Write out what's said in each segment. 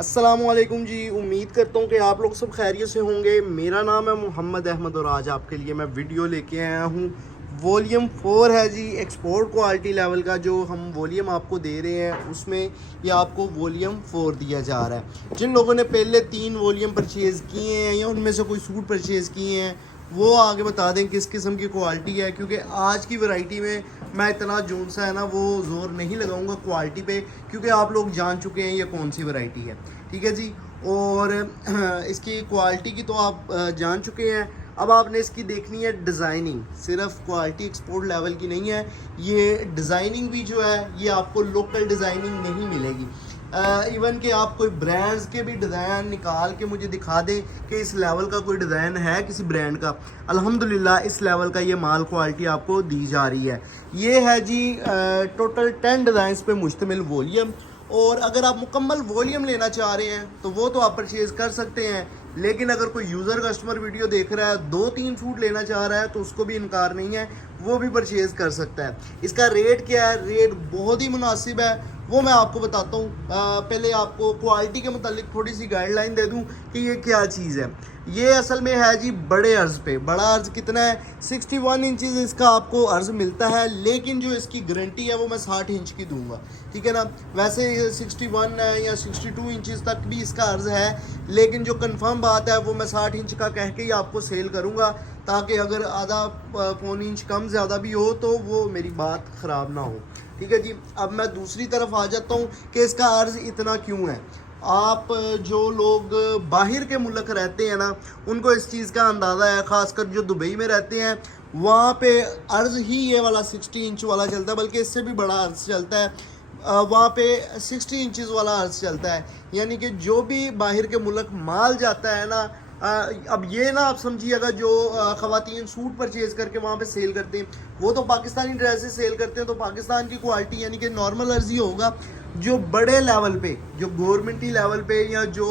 अस्सलामुअलैकुम जी। उम्मीद करता हूँ कि आप लोग सब खैरियत से होंगे। मेरा नाम है मोहम्मद अहमद और आज आपके लिए मैं वीडियो लेके आया हूँ। वॉल्यूम 4 है जी, एक्सपोर्ट क्वालिटी लेवल का जो हम वॉल्यूम आपको दे रहे हैं उसमें ये आपको वॉल्यूम 4 दिया जा रहा है। जिन लोगों ने पहले 3 वॉल्यूम परचेज़ किए हैं या उनमें से कोई सूट परचेज़ किए हैं वो आगे बता दें किस किस्म की क्वालिटी है, क्योंकि आज की वैरायटी में मैं इतना जोन सा है ना वो ज़ोर नहीं लगाऊंगा क्वालिटी पे, क्योंकि आप लोग जान चुके हैं ये कौन सी वैरायटी है। ठीक है जी। और इसकी क्वालिटी की तो आप जान चुके हैं। अब आपने इसकी देखनी है डिज़ाइनिंग। सिर्फ क्वालिटी एक्सपोर्ट लेवल की नहीं है, ये डिज़ाइनिंग भी जो है ये आपको लोकल डिज़ाइनिंग नहीं मिलेगी। इवन कि आप कोई ब्रांड्स के भी डिज़ाइन निकाल के मुझे दिखा दें कि इस लेवल का कोई डिज़ाइन है किसी ब्रांड का, अल्हम्दुलिल्लाह इस लेवल का ये माल क्वालिटी आपको दी जा रही है। ये है जी टोटल 10 डिज़ाइंस पे मुश्तमिल वॉल्यूम। और अगर आप मुकम्मल वॉल्यूम लेना चाह रहे हैं तो वो तो आप परचेज़ कर सकते हैं, लेकिन अगर कोई यूज़र कस्टमर वीडियो देख रहा है 2-3 सूट लेना चाह रहा है तो उसको भी इनकार नहीं है, वो भी परचेज़ कर सकता है। इसका रेट क्या है? रेट बहुत ही मुनासिब है, वो मैं आपको बताता हूँ। पहले आपको क्वालिटी के मुतालिक थोड़ी सी गाइडलाइन दे दूँ कि ये क्या चीज़ है। ये असल में है जी बड़े अर्ज़ पे। बड़ा अर्ज़ कितना है? 61 इंचज़ इसका आपको अर्ज़ मिलता है, लेकिन जो इसकी गारंटी है वो मैं 60 इंच की दूंगा। ठीक है ना। वैसे 61 है या 62 इंचज़ तक भी इसका अर्ज़ है, लेकिन जो कंफर्म बात है वो मैं 60 इंच का कह के ही आपको सेल करूँगा, ताकि अगर आधा पौनी इंच कम ज़्यादा भी हो तो वो मेरी बात ख़राब ना हो। ठीक है जी। अब मैं दूसरी तरफ आ जाता हूँ कि इसका अर्ज़ इतना क्यों है। आप जो लोग बाहर के मुल्क रहते हैं ना उनको इस चीज़ का अंदाज़ा है, ख़ासकर जो दुबई में रहते हैं वहाँ पे अर्ज़ ही ये वाला 60 इंच वाला चलता है, बल्कि इससे भी बड़ा अर्ज़ चलता है। वहाँ पे 60 इंचज़ वाला अर्ज़ चलता है। यानी कि जो भी बाहर के मुल्क माल जाता है ना, अब ये ना आप समझिएगा जो ख़वातीन सूट परचेज़ करके वहाँ पे सेल करते हैं वो तो पाकिस्तानी ड्रेसेस सेल करते हैं, तो पाकिस्तान की क्वालिटी यानी कि नॉर्मल अर्ज़ ही होगा। जो बड़े लेवल पे, जो गवर्नमेंटी लेवल पे या जो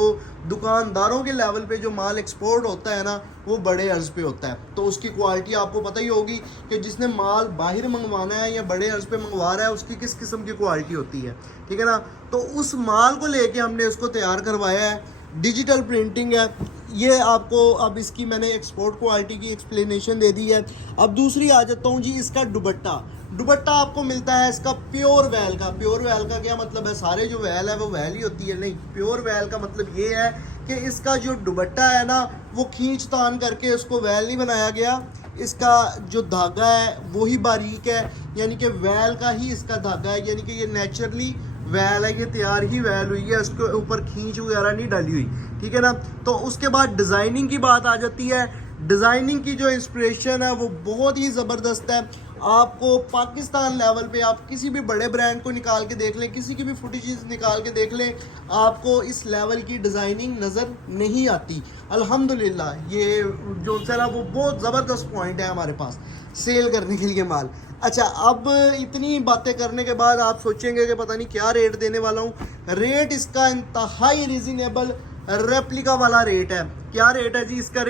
दुकानदारों के लेवल पे जो माल एक्सपोर्ट होता है ना वो बड़े अर्ज़ पे होता है, तो उसकी क्वालिटी आपको पता ही होगी कि जिसने माल बाहर मंगवाना है या बड़े अर्ज़ पे मंगवा रहा है उसकी किस किस्म की क्वालिटी होती है। ठीक है ना। तो उस माल को लेके हमने उसको तैयार करवाया है। डिजिटल प्रिंटिंग है ये आपको। अब इसकी मैंने एक्सपोर्ट क्वालिटी की एक्सप्लेनेशन दे दी है। अब दूसरी आ जाता हूँ जी, इसका दुपट्टा। दुपट्टा आपको मिलता है इसका प्योर वैल का। प्योर वैल का क्या मतलब है? सारे जो वैल है वो वैल ही होती है? नहीं, प्योर वैल का मतलब ये है कि इसका जो दुपट्टा है ना वो खींच तान करके उसको वैल नहीं बनाया गया। इसका जो धागा है वही बारीक है, यानी कि वैल का ही इसका धागा है, यानी कि ये नेचुरली वैल है, ये तैयार ही वैल हुई है, उसके ऊपर खींच वगैरह नहीं डाली हुई। ठीक है ना। तो उसके बाद डिज़ाइनिंग की बात आ जाती है। डिज़ाइनिंग की जो इंस्पिरेशन है वो बहुत ही ज़बरदस्त है। आपको पाकिस्तान लेवल पे आप किसी भी बड़े ब्रांड को निकाल के देख लें, किसी की भी फुटेजेस निकाल के देख लें, आपको इस लेवल की डिज़ाइनिंग नज़र नहीं आती। अल्हम्दुलिल्लाह ये जो है वो बहुत ज़बरदस्त पॉइंट है हमारे पास सेल करने के लिए माल। अच्छा, अब इतनी बातें करने के बाद आप सोचेंगे कि पता नहीं क्या रेट देने वाला हूँ। रेट इसका इंतहाई रिजनेबल रेप्लिका वाला रेट है। क्या रेट है जी इसका?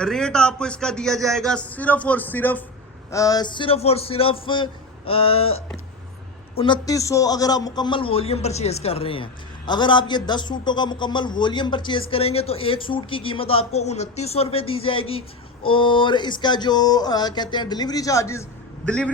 रेट आपको इसका दिया जाएगा सिर्फ और सिर्फ 2900। अगर आप मुकम्मल वॉल्यूम परचेज़ कर रहे हैं, अगर आप ये 10 सूटों का मुकम्मल वॉल्यूम परचेज़ करेंगे तो एक सूट की कीमत आपको 2900 रुपये दी जाएगी। और इसका जो कहते हैं डिलीवरी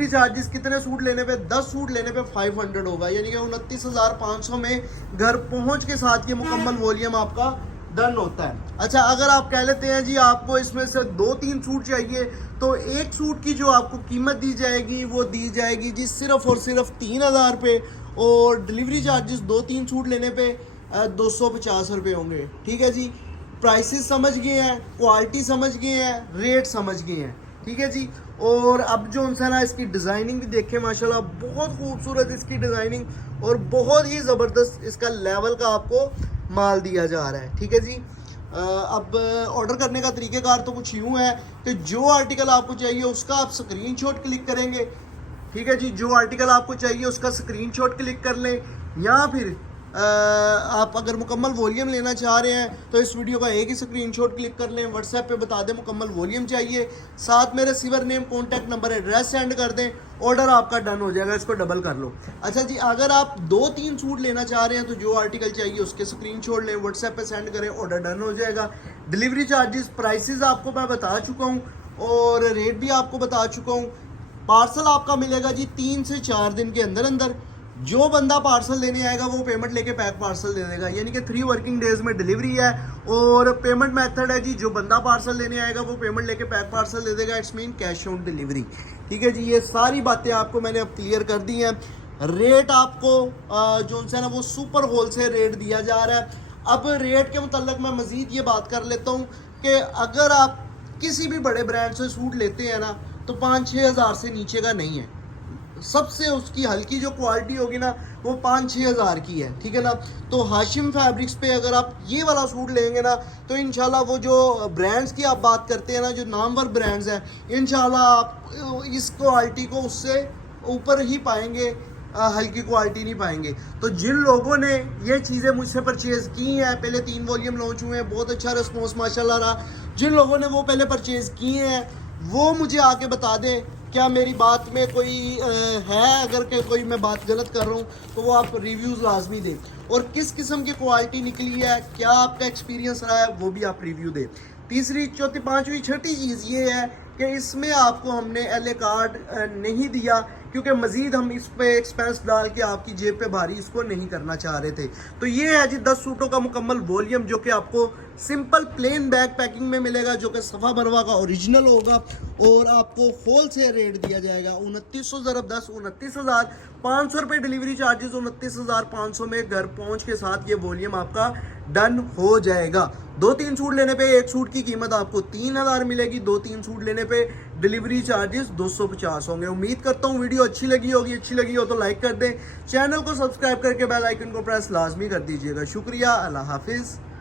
चार्जेस कितने सूट लेने पे? 10 सूट लेने पे 500 होगा, यानी कि 29,500 में घर पहुंच के साथ ये मुकम्मल वॉल्यूम आपका डन होता है। अच्छा, अगर आप कह लेते हैं जी आपको इसमें से 2-3 सूट चाहिए तो एक सूट की जो आपको कीमत दी जाएगी वो दी जाएगी जी सिर्फ और सिर्फ 3,000 रुपये, और डिलीवरी चार्जेस 2-3 सूट लेने पे 250 रुपये होंगे। ठीक है जी। प्राइसेस समझ गए हैं, क्वालिटी समझ गए हैं, रेट समझ गए हैं। ठीक है जी। और अब जो उनसे ना इसकी डिज़ाइनिंग भी देखें, माशाल्लाह बहुत खूबसूरत इसकी डिज़ाइनिंग और बहुत ही ज़बरदस्त इसका लेवल का आपको माल दिया जा रहा है। ठीक है जी। अब ऑर्डर करने का तरीक़ेकार तो कुछ यूँ है कि जो आर्टिकल आपको चाहिए उसका आप स्क्रीनशॉट क्लिक करेंगे। ठीक है जी। जो आर्टिकल आपको चाहिए उसका स्क्रीनशॉट क्लिक कर लें, या फिर आप अगर मुकम्मल वॉल्यूम लेना चाह रहे हैं तो इस वीडियो का एक ही स्क्रीनशॉट क्लिक कर लें, व्हाट्सएप पे बता दें मुकम्मल वॉल्यूम चाहिए, साथ मेरे receiver name, contact number, address send कर दें, ऑर्डर आपका डन हो जाएगा। इसको डबल कर लो। अच्छा जी, अगर आप 2-3 सूट लेना चाह रहे हैं तो जो आर्टिकल चाहिए उसके स्क्रीनशॉट लें, व्हाट्सएप पे सेंड करें, ऑर्डर डन हो जाएगा। डिलीवरी चार्जेस, प्राइसेस आपको मैं बता चुका हूँ और रेट भी आपको बता चुका हूँ। पार्सल आपका मिलेगा जी 3 से 4 दिन के अंदर अंदर। जो बंदा पार्सल लेने आएगा वो पेमेंट लेके पैक पार्सल दे देगा, यानी कि 3 वर्किंग डेज में डिलीवरी है। और पेमेंट मेथड है जी, जो बंदा पार्सल लेने आएगा वो पेमेंट लेके पैक पार्सल दे देगा, it's mean cash on delivery. ठीक है जी, ये सारी बातें आपको मैंने अब क्लियर कर दी हैं। रेट आपको जो है ना वो सुपर होलसेल रेट दिया जा रहा है। अब रेट के मुतल्लिक मैं मज़ीद ये बात कर लेता हूँ कि अगर आप किसी भी बड़े ब्रांड से सूट लेते हैं ना तो 5-6 हज़ार से नीचे का नहीं है। सबसे उसकी हल्की जो क्वालिटी होगी ना वो 5-6 हज़ार की है। ठीक है ना, तो हाशिम फैब्रिक्स पे अगर आप ये वाला सूट लेंगे ना तो इंशाल्लाह वो जो ब्रांड्स की आप बात करते हैं ना, जो नामवर ब्रांड्स हैं, इंशाल्लाह आप इस क्वालिटी को उससे ऊपर ही पाएंगे, हल्की क्वालिटी नहीं पाएंगे। तो जिन लोगों ने ये चीज़ें मुझसे परचेज़ की हैं, पहले 3 वॉल्यूम लॉन्च हुए हैं, बहुत अच्छा रिस्पॉन्स माशाल्लाह रहा। जिन लोगों ने वो पहले परचेज़ किए हैं वो मुझे आके बता दें क्या मेरी बात में कोई है, अगर के कोई मैं बात गलत कर रहा हूँ तो वो आप रिव्यूज़ लाजमी दें। और किस किस्म की क्वालिटी निकली है, क्या आपका एक्सपीरियंस रहा है, वो भी आप रिव्यू दें। तीसरी, चौथी, पांचवी, छठी चीज़ ये है कि इसमें आपको हमने एल ए कार्ड नहीं दिया क्योंकि मज़ीद हम इस पे एक्सपेंस डाल के आपकी जेब पे भारी इसको नहीं करना चाह रहे थे। तो ये है जी 10 सूटों का मुकम्मल वॉल्यूम, जो कि आपको सिंपल प्लेन बैग पैकिंग में मिलेगा, जो कि सफ़ा बरवा का ओरिजिनल होगा और आपको होल सेल रेट दिया जाएगा 2900 ज़रब 10, 29,500 रुपये डिलीवरी चार्जेस, 29,500 में घर पहुँच के साथ ये वॉल्यूम आपका डन हो जाएगा। 2-3 सूट लेने पे एक सूट की कीमत आपको 3,000 मिलेगी, 2-3 सूट लेने पे डिलीवरी चार्जेस 250 होंगे। उम्मीद करता हूँ वीडियो अच्छी लगी होगी, अच्छी लगी हो तो लाइक कर दें, चैनल को सब्सक्राइब करके बेल आइकन को प्रेस लाजमी कर दीजिएगा। शुक्रिया, अल्लाह हाफिज़।